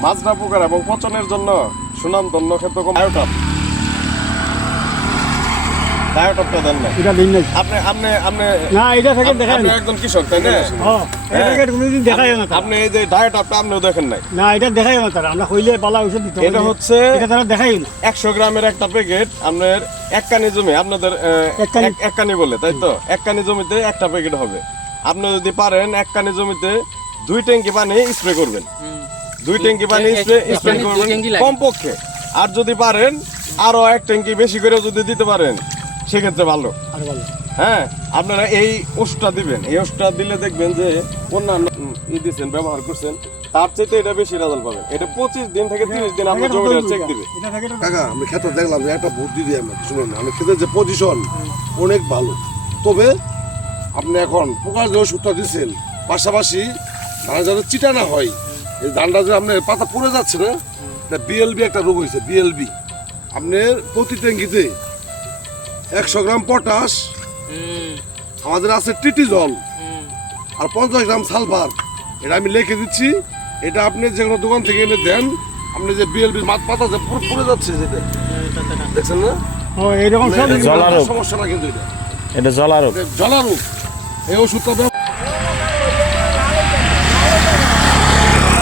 মাজরা পোকার এবং পচনের জন্য সুনামধন্য ক্ষেত্র বায়োটপ। বায়োটপটা দেন না। এটা দিন নাই আপনি আপনি আপনি না এটা থেকে দেখায় আপনি একজন কৃষক তাই না? হ্যাঁ। এটা কোনোদিন দেখায় না আপনি এই যে ডায়েটপটা আপনিও দেখেন নাই। না এটা দেখায় না তারা। আমরা হইলে পালা ওষুধ দিতে এটা হচ্ছে এটা তারা দেখাই না। একশো গ্রামের একটা প্যাকেট আপনার এক কানি জমি আপনাদের এক কানি- এক- এক কানি বলে তাই তো? এক কানি জমিতে একটা প্যাকেট হবে। আপনি যদি পারেন এক কানি জমিতে দুই ট্যাঙ্কি পানি স্প্রে করবেন। দুই ট্যাঙ্কি পানি স্প্রে করবেন কমপক্ষে। আর যদি পারেন আরও এক ট্যাঙ্কি বেশি করে যদি দিতে পারেন সেক্ষেত্রে ভালো। হ্যাঁ আপনারা এই ওষুধটা দিবেন। এই ওষুধটা দিলে দেখবেন যে অন্যান্য ই দিচ্ছেন ব্যবহার করছেন তার চাইতে এটা বেশি রেজাল্ট পাবেন। এটা পঁচিশ দিন থেকে তিরিশ দিন আপনার জমিটা চেক দিবে কাকা আমি খেতে দেখলাম যে একটা ভোট দিয়ে আমি শুনুন আমি খেতে যে পজিশন অনেক ভালো। তবে আপনি এখন পোকার যে ওষুধটা দিচ্ছেন পাশাপাশি ধান যাতে চিটা না হয়। এই ধানটা যে আপনার পাতা পড়ে যাচ্ছে না এটা বিএলবি একটা রোগ হয়েছে বিএলবি আপনার প্রতি ট্যাঙ্কিতে একশো গ্রাম পটাশ আমাদের আছে টিটি জল আর পঞ্চাশ গ্রাম সালফার। এটা আমি লিখে দিচ্ছি এটা আপনি যে কোনো দোকান থেকে এনে দেন আপনি যে বিএলবি মাছ পাতা যে পুরো পড়ে যাচ্ছে যেটা দেখছেন না? সব সমস্যা না কিন্তু এটা। এটা জলারোগ। এটা জলারোগ। এই ওষুধটা